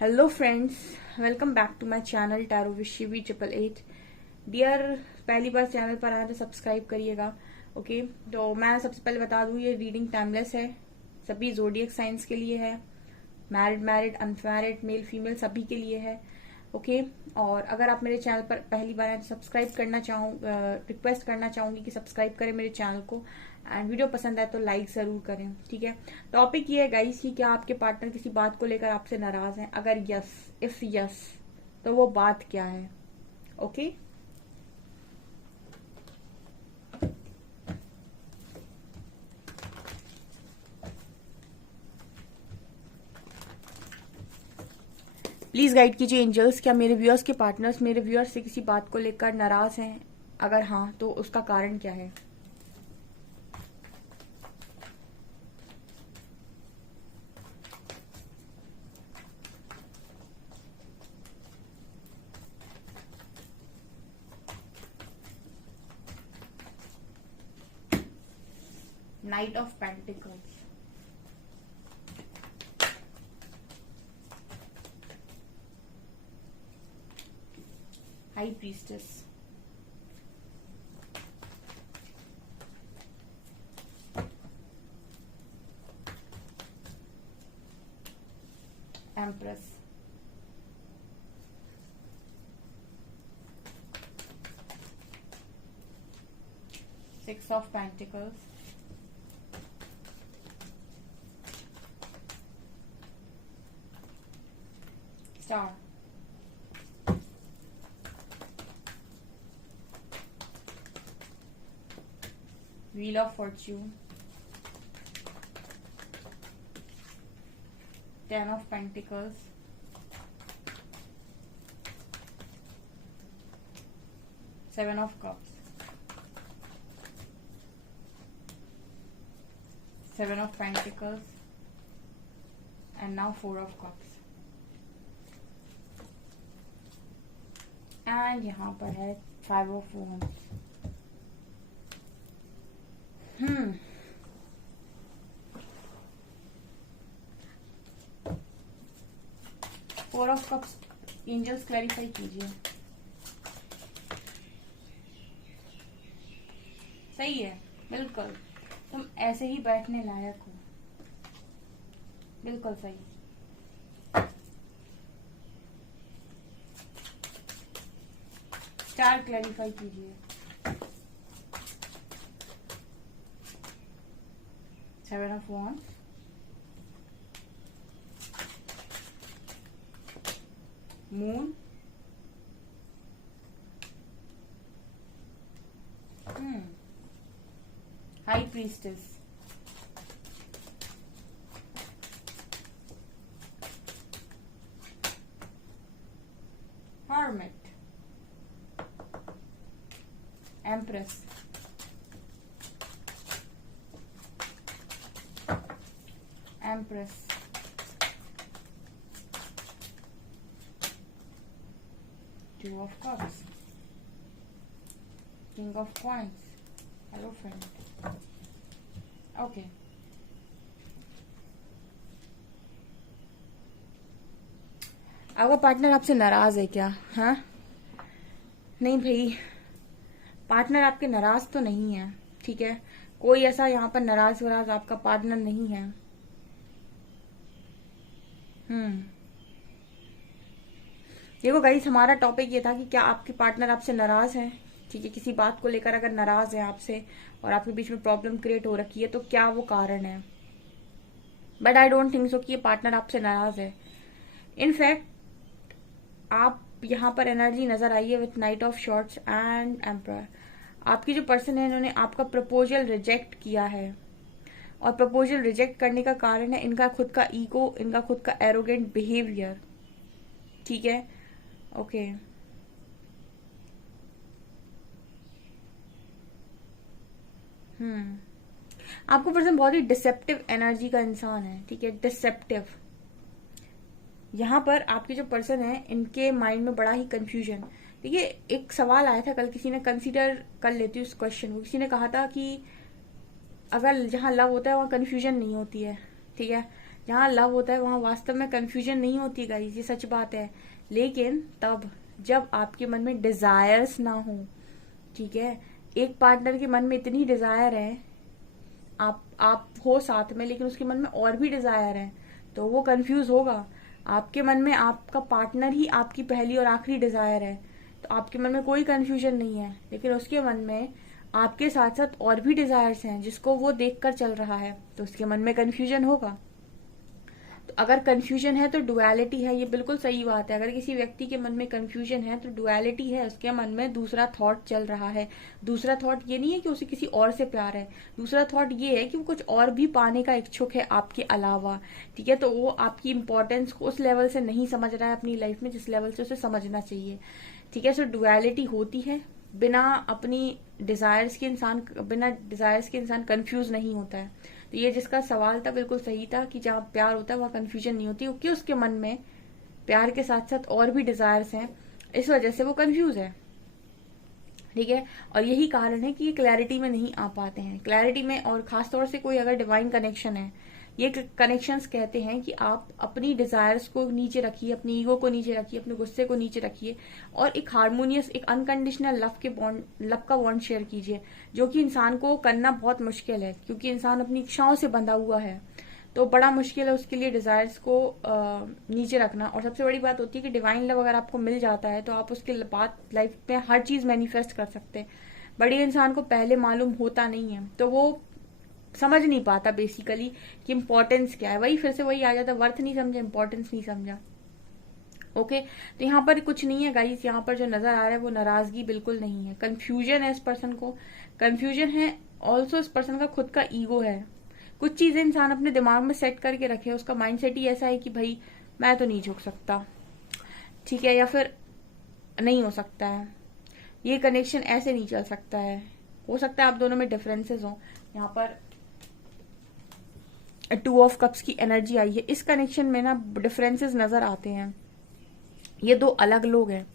Hello friends, welcome back to my channel tarot with Shivi 888। Dear, पहली बार channel पर आए तो सब्सक्राइब करिएगा। ओके, तो मैं सबसे पहले बता दूं, ये रीडिंग टाइमलेस है, सभी जोडियक साइंस के लिए है, मैरिड अनमैरिड, मेल फीमेल सभी के लिए है। ओके, और अगर आप मेरे चैनल पर पहली बार आए तो सब्सक्राइब करना रिक्वेस्ट करना चाहूंगी कि सब्सक्राइब करें मेरे चैनल को, एंड वीडियो पसंद आए तो लाइक जरूर करें। ठीक है, टॉपिक ये है गाइस कि क्या आपके पार्टनर किसी बात को लेकर आपसे नाराज हैं? अगर इफ यस, तो वो बात क्या है? ओके, प्लीज गाइड कीजिए एंजल्स, क्या मेरे व्यूअर्स के पार्टनर्स मेरे व्यूअर्स से किसी बात को लेकर नाराज हैं? अगर हाँ, तो उसका कारण क्या है? Knight of pentacles, high priestess, empress, six of pentacles, star, wheel of fortune, ten of pentacles, seven of cups, seven of pentacles, and now four of cups. And यहाँ पर है five of wands. Four of cups, angels clarify कीजिए। सही है, बिल्कुल तुम ऐसे ही बैठने लायक हो, बिल्कुल सही। स्टार क्लैरिफाई कीजिए। Seven of wands, moon, high priestess, hermit, empress, empress, two of cups, king of coins. Hello friend. Okay, आपका पार्टनर आपसे नाराज है क्या? हाँ, नहीं भाई, पार्टनर आपके नाराज तो नहीं है। ठीक है, कोई ऐसा यहाँ पर नाराज आपका पार्टनर नहीं है। देखो गाइस, हमारा टॉपिक ये था कि क्या आपके पार्टनर आपसे नाराज हैं। ठीक है, किसी बात को लेकर अगर नाराज है आपसे और आपके बीच में प्रॉब्लम क्रिएट हो रखी है, तो क्या वो कारण है? But I don't think so कि ये पार्टनर आपसे नाराज है। इनफैक्ट आप यहाँ पर एनर्जी नजर आई है with night of shorts and emperor. आपकी जो पर्सन है, इन्होंने आपका प्रपोजल रिजेक्ट किया है, और प्रपोजल रिजेक्ट करने का कारण है इनका खुद का ईगो, इनका खुद का एरोगेंट बिहेवियर। ठीक है, ओके। आपको पर्सन बहुत ही डिसेप्टिव एनर्जी का इंसान है। ठीक है, डिसेप्टिव। यहाँ पर आपके जो पर्सन है, इनके माइंड में बड़ा ही कंफ्यूजन। देखिए, एक सवाल आया था कल, किसी ने कंसीडर कर लेती उस क्वेश्चन को। किसी ने कहा था कि अगर जहाँ लव होता है वहाँ कंफ्यूजन नहीं होती है। ठीक है, जहाँ लव होता है वहां वास्तव में कंफ्यूजन नहीं होती है गाइस, ये सच बात है। लेकिन तब जब आपके मन में डिजायर्स ना हो, ठीक है, एक पार्टनर के मन में इतनी डिजायर है, आप हो साथ में लेकिन उसके मन में और भी डिजायर है, तो वो कंफ्यूज होगा। आपके मन में आपका पार्टनर ही आपकी पहली और आखिरी डिजायर है, तो आपके मन में कोई कंफ्यूजन नहीं है, लेकिन उसके मन में आपके साथ साथ और भी डिजायर्स हैं जिसको वो देख कर चल रहा है, तो उसके मन में कंफ्यूजन होगा। तो अगर कंफ्यूजन है तो डुअलिटी है, ये बिल्कुल सही बात है। अगर किसी व्यक्ति के मन में कंफ्यूजन है तो डुअलिटी है, उसके मन में दूसरा थॉट चल रहा है। दूसरा थॉट ये नहीं है कि उसे किसी और से प्यार है, दूसरा थॉट ये है कि वो कुछ और भी पाने का इच्छुक है आपके अलावा, ठीक है। तो वो आपकी इंपॉर्टेंस को उस लेवल से नहीं समझ रहा है अपनी लाइफ में जिस लेवल से उसे समझना चाहिए, ठीक है। सो डुअलिटी होती है। बिना डिजायर्स के इंसान कंफ्यूज नहीं होता है। तो ये जिसका सवाल था बिल्कुल सही था कि जहाँ प्यार होता है वहाँ कंफ्यूजन नहीं होती, क्योंकि उसके मन में प्यार के साथ साथ और भी डिजायर्स हैं, इस वजह से वो कंफ्यूज है, ठीक है। और यही कारण है कि ये क्लैरिटी में नहीं आ पाते हैं। क्लैरिटी में, और खासतौर से कोई अगर डिवाइन कनेक्शन है, ये कनेक्शंस कहते हैं कि आप अपनी डिजायर्स को नीचे रखिए, अपनी ईगो को नीचे रखिए, अपने गुस्से को नीचे रखिए, और एक हार्मोनियस, एक अनकंडीशनल लव का बॉन्ड शेयर कीजिए, जो कि इंसान को करना बहुत मुश्किल है, क्योंकि इंसान अपनी इच्छाओं से बंधा हुआ है। तो बड़ा मुश्किल है उसके लिए डिजायर्स को नीचे रखना। और सबसे बड़ी बात होती है कि डिवाइन लव अगर आपको मिल जाता है तो आप उसके बाद लाइफ में हर चीज मैनिफेस्ट कर सकते हैं। बड़े इंसान को पहले मालूम होता नहीं है, तो वो समझ नहीं पाता बेसिकली कि इम्पोर्टेंस क्या है। वही फिर से वही आ जाता, वर्थ नहीं समझा, इम्पोर्टेंस नहीं समझा। ओके, तो यहाँ पर कुछ नहीं है गाइस, यहाँ पर जो नजर आ रहा है वो नाराजगी बिल्कुल नहीं है, कंफ्यूजन है इस पर्सन को। कंफ्यूजन है ऑल्सो इस पर्सन का खुद का ईगो है। कुछ चीजें इंसान अपने दिमाग में सेट करके रखे, उसका माइंडसेट ही ऐसा है कि भाई मैं तो नहीं झुक सकता, ठीक है, या फिर नहीं हो सकता है, ये कनेक्शन ऐसे नहीं चल सकता है। हो सकता है आप दोनों में डिफरेंसेस हो। यहाँ पर 2 ऑफ कप्स की एनर्जी आई है, इस कनेक्शन में ना डिफरेंसेस नजर आते हैं। ये दो अलग लोग हैं,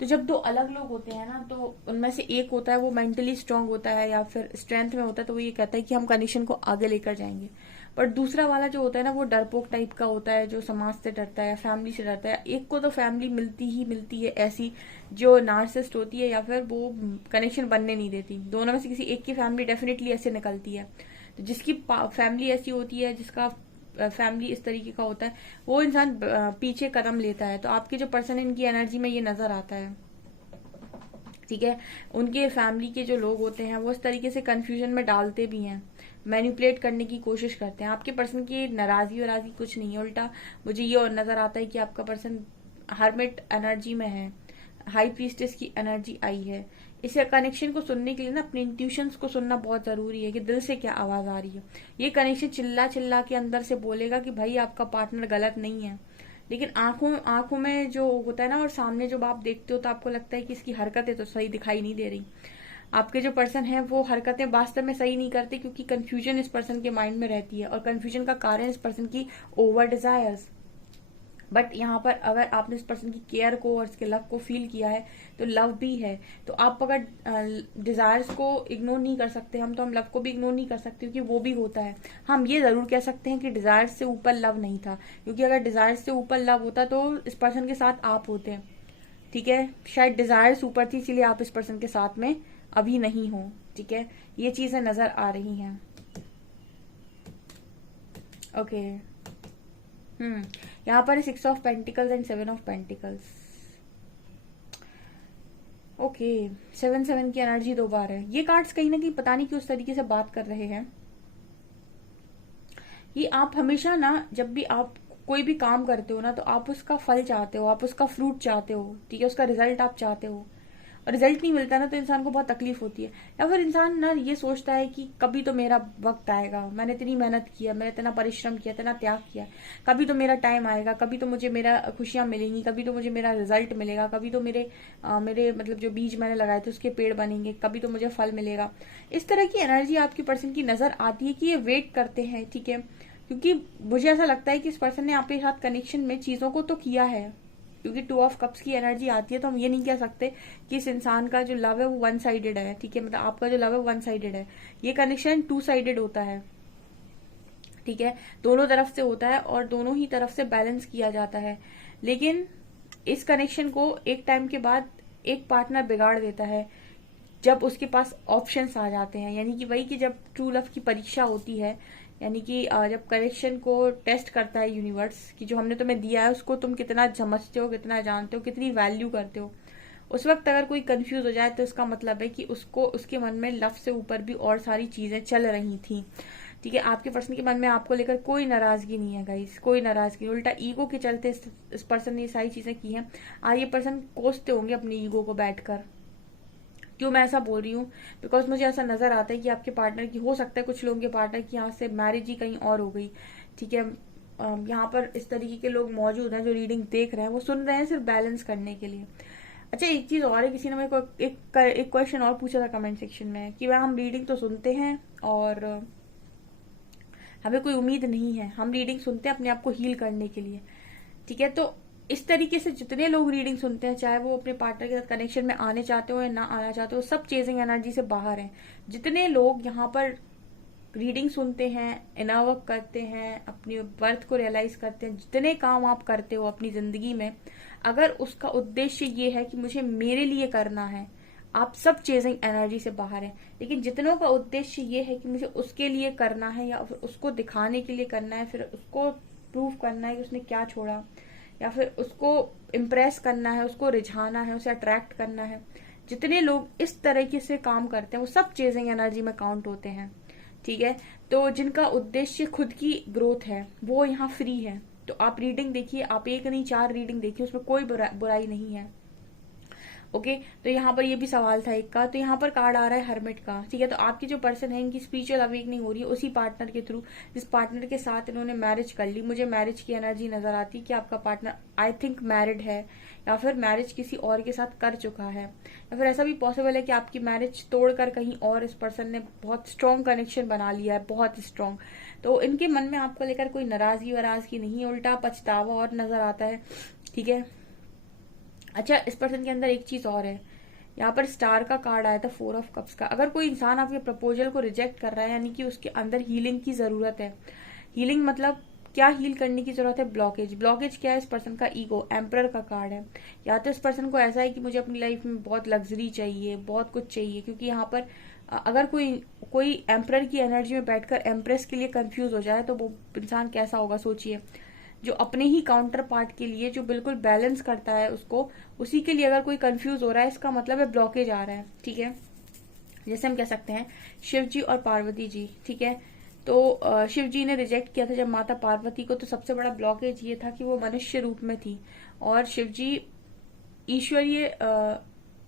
तो जब दो अलग लोग होते हैं ना, तो उनमें से एक होता है वो मेंटली स्ट्रांग होता है या फिर स्ट्रेंथ में होता है, तो वो ये कहता है कि हम कनेक्शन को आगे लेकर जाएंगे। पर दूसरा वाला जो होता है ना, वो डरपोक टाइप का होता है, जो समाज से डरता है या फैमिली से डरता है। एक को तो फैमिली मिलती है ऐसी जो नार्सिसिस्ट होती है, या फिर वो कनेक्शन बनने नहीं देती। दोनों में से किसी एक की फैमिली डेफिनेटली ऐसे निकलती है। तो जिसकी फैमिली ऐसी होती है, जिसका फैमिली इस तरीके का होता है, वो इंसान पीछे कदम लेता है। तो आपके जो पर्सन है, इनकी एनर्जी में ये नजर आता है, ठीक है। उनके फैमिली के जो लोग होते हैं वो इस तरीके से कंफ्यूजन में डालते भी हैं, मैनिपुलेट करने की कोशिश करते हैं। आपके पर्सन की नाराजगी वराजगी कुछ नहीं है, उल्टा मुझे ये और नजर आता है कि आपका पर्सन हर्मिट एनर्जी में है, हाई प्रीस्टेस की एनर्जी आई है। इस कनेक्शन को सुनने के लिए ना अपने इंट्यूशंस को सुनना बहुत जरूरी है कि दिल से क्या आवाज आ रही है। ये कनेक्शन चिल्ला चिल्ला के अंदर से बोलेगा कि भाई आपका पार्टनर गलत नहीं है, लेकिन आंखों में जो होता है ना, और सामने जब आप देखते हो तो आपको लगता है कि इसकी हरकतें तो सही दिखाई नहीं दे रही। आपके जो पर्सन है वो हरकतें वास्तव में सही नहीं करते, क्योंकि कंफ्यूजन इस पर्सन के माइंड में रहती है, और कंफ्यूजन का कारण इस पर्सन की ओवर डिजायर्स। बट यहाँ पर अगर आपने इस पर्सन की केयर को और इसके लव को फील किया है, तो लव भी है। तो आप अगर डिजायर्स को इग्नोर नहीं कर सकते, हम लव को भी इग्नोर नहीं कर सकते, क्योंकि वो भी होता है। हम ये जरूर कह सकते हैं कि डिजायर्स से ऊपर लव नहीं था, क्योंकि अगर डिजायर्स से ऊपर लव होता तो इस पर्सन के साथ आप होते, ठीक है। शायद डिजायर्स ऊपर थी, इसलिए आप इस पर्सन के साथ में अभी नहीं हो, ठीक है। ये चीजें नजर आ रही हैं। ओके, यहाँ पर 6 of pentacles and 7 of pentacles. Okay, 7 की एनर्जी 2 बार है। ये कार्ड्स कहीं ना कहीं पता नहीं कि उस तरीके से बात कर रहे हैं। ये आप हमेशा ना, जब भी आप कोई भी काम करते हो ना, तो आप उसका फल चाहते हो, आप उसका फ्रूट चाहते हो, ठीक है, उसका रिजल्ट आप चाहते हो, और रिजल्ट नहीं मिलता ना तो इंसान को बहुत तकलीफ होती है। या फिर इंसान ना ये सोचता है कि कभी तो मेरा वक्त आएगा, मैंने इतनी मेहनत किया, मैंने इतना परिश्रम किया, इतना त्याग किया, कभी तो मेरा टाइम आएगा, कभी तो मुझे मेरा खुशियां मिलेंगी, कभी तो मुझे मेरा रिजल्ट मिलेगा, कभी तो मेरे मतलब जो बीज मैंने लगाए थे उसके पेड़ बनेंगे, कभी तो मुझे फल मिलेगा। इस तरह की एनर्जी आपकी पर्सन की नजर आती है कि ये वेट करते हैं, ठीक है। क्योंकि मुझे ऐसा लगता है कि इस पर्सन ने आपके साथ कनेक्शन में चीजों को तो किया है, क्योंकि 2 ऑफ कप्स की एनर्जी आती है, तो हम ये नहीं कह सकते कि इस इंसान का जो लव है वो 1 साइडेड है, ठीक है। मतलब आपका जो लव है 1 साइडेड है, ये कनेक्शन 2 साइडेड होता है, ठीक है, दोनों तरफ से होता है और दोनों ही तरफ से बैलेंस किया जाता है। लेकिन इस कनेक्शन को एक टाइम के बाद एक पार्टनर बिगाड़ देता है जब उसके पास ऑप्शंस आ जाते हैं, यानी कि वही कि जब ट्रू लव की परीक्षा होती है, यानी कि जब कनेक्शन को टेस्ट करता है यूनिवर्स कि जो हमने तुम्हें दिया है उसको तुम कितना समझते हो, कितना जानते हो, कितनी वैल्यू करते हो। उस वक्त अगर कोई कंफ्यूज हो जाए तो इसका मतलब है कि उसको उसके मन में लव से ऊपर भी और सारी चीजें चल रही थी। ठीक है, आपके पर्सन के मन में आपको लेकर कोई नाराजगी नहीं है गाइस, कोई नाराजगी, उल्टा ईगो के चलते इस पर्सन ने ये सारी चीजें की हैं। आज ये पर्सन कोसते होंगे अपनी ईगो को बैठकर। क्यों मैं ऐसा बोल रही हूँ? बिकॉज मुझे ऐसा नजर आता है कि आपके पार्टनर की, हो सकता है कुछ लोगों के पार्टनर की यहाँ से मैरिज ही कहीं और हो गई। ठीक है, यहाँ पर इस तरीके के लोग मौजूद हैं जो रीडिंग देख रहे हैं, वो सुन रहे हैं सिर्फ बैलेंस करने के लिए। अच्छा, एक चीज और है, किसी ने मेरे को एक क्वेश्चन और पूछा था कमेंट सेक्शन में कि वह हम रीडिंग तो सुनते हैं और हमें कोई उम्मीद नहीं है, हम रीडिंग सुनते हैं अपने आप को हील करने के लिए। ठीक है, तो इस तरीके से जितने लोग रीडिंग सुनते हैं, चाहे वो अपने पार्टनर के साथ कनेक्शन में आने चाहते हो या ना आना चाहते हो, सब चेजिंग एनर्जी से बाहर हैं। जितने लोग यहाँ पर रीडिंग सुनते हैं, इनर वर्क करते हैं, अपनी वर्थ को रियलाइज करते हैं, जितने काम आप करते हो अपनी जिंदगी में, अगर उसका उद्देश्य ये है कि मुझे मेरे लिए करना है, आप सब चेजिंग एनर्जी से बाहर हैं। लेकिन जितनों का उद्देश्य ये है कि मुझे उसके लिए करना है या फिर उसको दिखाने के लिए करना है, फिर उसको प्रूव करना है कि उसने क्या छोड़ा, या फिर उसको इम्प्रेस करना है, उसको रिझाना है, उसे अट्रैक्ट करना है, जितने लोग इस तरीके से काम करते हैं वो सब चेजिंग एनर्जी में काउंट होते हैं। ठीक है, तो जिनका उद्देश्य खुद की ग्रोथ है वो यहाँ फ्री है। तो आप रीडिंग देखिए, आप एक नहीं 4 रीडिंग देखिए, उसमें कोई बुराई नहीं है। ओके, तो यहाँ पर ये भी सवाल था एक का, तो यहाँ पर कार्ड आ रहा है हर्मिट का। ठीक है, तो आपकी जो पर्सन है इनकी स्पिरिचुअल अवेकनिंग हो रही है उसी पार्टनर के थ्रू जिस पार्टनर के साथ इन्होंने मैरिज कर ली। मुझे मैरिज की एनर्जी नजर आती है कि आपका पार्टनर आई थिंक मैरिड है या फिर मैरिज किसी और के साथ कर चुका है, या फिर ऐसा भी पॉसिबल है कि आपकी मैरिज तोड़कर कहीं और इस पर्सन ने बहुत स्ट्रॉन्ग कनेक्शन बना लिया है, बहुत स्ट्रॉन्ग। तो इनके मन में आपको लेकर कोई नाराजगी वराजगी नहीं है, उल्टा पछतावा और नजर आता है। ठीक है, अच्छा, इस पर्सन के अंदर एक चीज और है, यहाँ पर स्टार का कार्ड आया था 4 ऑफ कप्स का। अगर कोई इंसान आपके प्रपोजल को रिजेक्ट कर रहा है, यानी कि उसके अंदर हीलिंग की जरूरत है। हीलिंग मतलब क्या हील करने की जरूरत है? ब्लॉकेज। ब्लॉकेज क्या है? इस पर्सन का ईगो। एम्परर का कार्ड है। या तो इस पर्सन को ऐसा है कि मुझे अपनी लाइफ में बहुत लग्जरी चाहिए, बहुत कुछ चाहिए, क्योंकि यहाँ पर अगर कोई एम्परर की एनर्जी में बैठकर एम्प्रेस के लिए कंफ्यूज हो जाए तो वो इंसान कैसा होगा सोचिए। जो अपने ही काउंटर पार्ट के लिए जो बिल्कुल बैलेंस करता है उसको, उसी के लिए अगर कोई कंफ्यूज हो रहा है, इसका मतलब है ब्लॉकेज आ रहा है। ठीक है, जैसे हम कह सकते हैं शिव जी और पार्वती जी। ठीक है, तो शिव जी ने रिजेक्ट किया था जब माता पार्वती को, तो सबसे बड़ा ब्लॉकेज ये था कि वो मनुष्य रूप में थी और शिव जी ईश्वरीय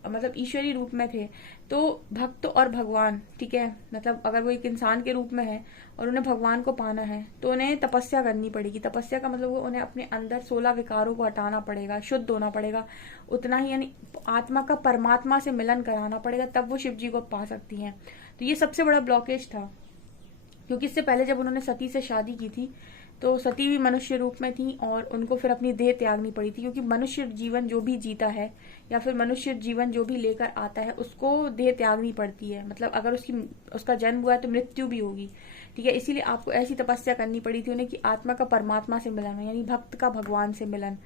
मतलब ईश्वरीय रूप में थे। तो भक्त और भगवान, ठीक है, मतलब अगर वो एक इंसान के रूप में है और उन्हें भगवान को पाना है तो उन्हें तपस्या करनी पड़ेगी। तपस्या का मतलब वो उन्हें अपने अंदर 16 विकारों को हटाना पड़ेगा, शुद्ध होना पड़ेगा उतना ही, यानी आत्मा का परमात्मा से मिलन कराना पड़ेगा, तब वो शिव जी को पा सकती हैं। तो ये सबसे बड़ा ब्लॉकेज था, क्योंकि इससे पहले जब उन्होंने सती से शादी की थी तो सती भी मनुष्य रूप में थी और उनको फिर अपनी देह त्यागनी पड़ी थी, क्योंकि मनुष्य जीवन जो भी जीता है या फिर मनुष्य जीवन जो भी लेकर आता है उसको देह त्यागनी पड़ती है। मतलब अगर उसका जन्म हुआ है तो मृत्यु भी होगी। ठीक है, इसीलिए आपको ऐसी तपस्या करनी पड़ी थी उन्हें कि आत्मा का परमात्मा से मिलन, यानी भक्त का भगवान से मिलन,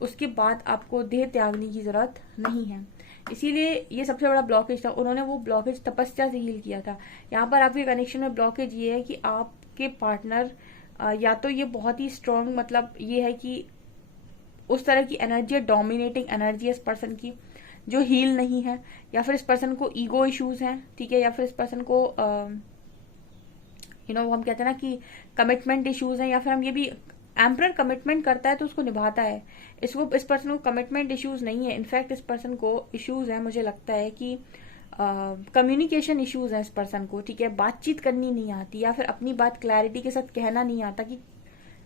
उसके बाद आपको देह त्यागने की जरूरत नहीं है। इसीलिए ये सबसे बड़ा ब्लॉकेज था, उन्होंने वो ब्लॉकेज तपस्या से हील किया था। यहाँ पर आपके कनेक्शन में ब्लॉकेज ये है कि आपके पार्टनर या तो ये बहुत ही स्ट्रांग, मतलब ये है कि उस तरह की एनर्जी है, डोमिनेटिंग एनर्जी है इस पर्सन की जो हील नहीं है, या फिर इस पर्सन को ईगो इश्यूज हैं। ठीक है, या फिर इस पर्सन को हम कहते हैं ना कि कमिटमेंट इश्यूज हैं, या फिर हम ये भी, एम्परर कमिटमेंट करता है तो उसको निभाता है। इस पर्सन को कमिटमेंट इश्यूज नहीं है, इनफैक्ट इस पर्सन को इश्यूज है, मुझे लगता है कि कम्युनिकेशन इश्यूज है इस पर्सन को। ठीक है, बातचीत करनी नहीं आती या फिर अपनी बात क्लैरिटी के साथ कहना नहीं आता कि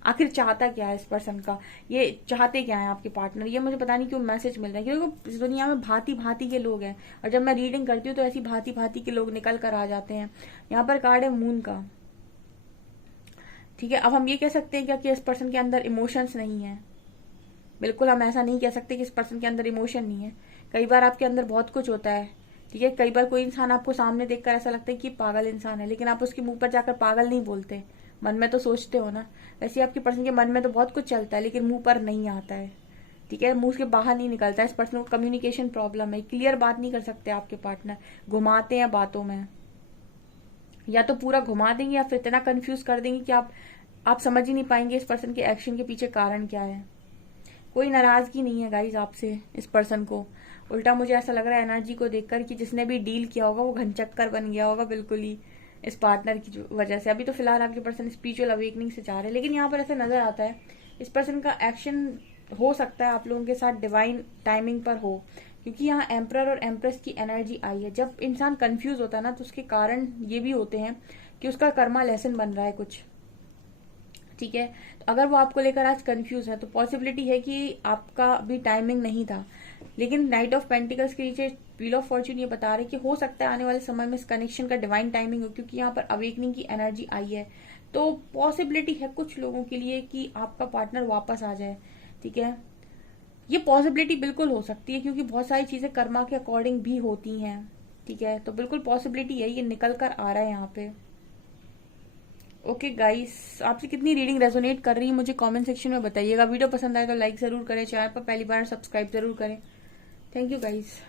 आखिर चाहता क्या है इस पर्सन का, ये चाहते क्या है आपके पार्टनर। ये मुझे पता नहीं क्यों मैसेज मिल रहा है, क्योंकि इस दुनिया में भांति भांति के लोग हैं और जब मैं रीडिंग करती हूँ तो ऐसी भांति भांति के लोग निकल कर आ जाते हैं। यहाँ पर कार्ड है मून का। ठीक है, अब हम ये कह सकते हैं क्या कि इस पर्सन के अंदर इमोशंस नहीं है? बिल्कुल हम ऐसा नहीं कह सकते कि इस पर्सन के अंदर इमोशन नहीं है। कई बार आपके अंदर बहुत कुछ होता है। ठीक है, कई बार कोई इंसान आपको सामने देखकर ऐसा लगता है कि पागल इंसान है, लेकिन आप उसके मुंह पर जाकर पागल नहीं बोलते, मन में तो सोचते हो ना, वैसे आपके पर्सन के मन में तो बहुत कुछ चलता है लेकिन मुंह पर नहीं आता है, ठीक है, मुंह के बाहर नहीं निकलता है। इस पर्सन को कम्युनिकेशन प्रॉब्लम है, क्लियर बात नहीं कर सकते आपके पार्टनर, घुमाते हैं बातों में, या तो पूरा घुमा देंगे या फिर इतना कंफ्यूज कर देंगे कि आप समझ ही नहीं पाएंगे इस पर्सन के एक्शन के पीछे कारण क्या है। कोई नाराजगी नहीं है गाइज आपसे इस पर्सन को, उल्टा मुझे ऐसा लग रहा है एनर्जी को देखकर कि जिसने भी डील किया होगा वो घनचक्कर बन गया होगा बिल्कुल ही इस पार्टनर की वजह से। अभी तो फिलहाल आपके पर्सन स्पिरिचुअल अवेकनिंग से जा रहे हैं, लेकिन यहाँ पर ऐसा नजर आता है इस पर्सन का एक्शन हो सकता है आप लोगों के साथ डिवाइन टाइमिंग पर हो, क्योंकि यहाँ एम्परर और एम्प्रेस की एनर्जी आई है। जब इंसान कंफ्यूज होता है ना तो उसके कारण ये भी होते हैं कि उसका कर्मा लेसन बन रहा है कुछ, ठीक है। तो अगर वो आपको लेकर आज कंफ्यूज है तो पॉसिबिलिटी है कि आपका अभी टाइमिंग नहीं था, लेकिन नाइट ऑफ पेंटिकल्स के नीचे व्हील ऑफ फॉर्च्यून ये बता रहे कि हो सकता है आने वाले समय में इस कनेक्शन का डिवाइन टाइमिंग हो, क्योंकि यहाँ पर अवेकनिंग की एनर्जी आई है। तो पॉसिबिलिटी है कुछ लोगों के लिए कि आपका पार्टनर वापस आ जाए, ठीक है, ये पॉसिबिलिटी बिल्कुल हो सकती है, क्योंकि बहुत सारी चीजें कर्मा के अकॉर्डिंग भी होती हैं, ठीक है। तो बिल्कुल पॉसिबिलिटी है, ये निकल कर आ रहा है यहाँ पे। ओके गाइस, आपसे कितनी रीडिंग रेजोनेट कर रही है मुझे कमेंट सेक्शन में बताइएगा। वीडियो पसंद आए तो लाइक जरूर करें, चैनल पर पहली बार सब्सक्राइब जरूर करें। Thank you guys.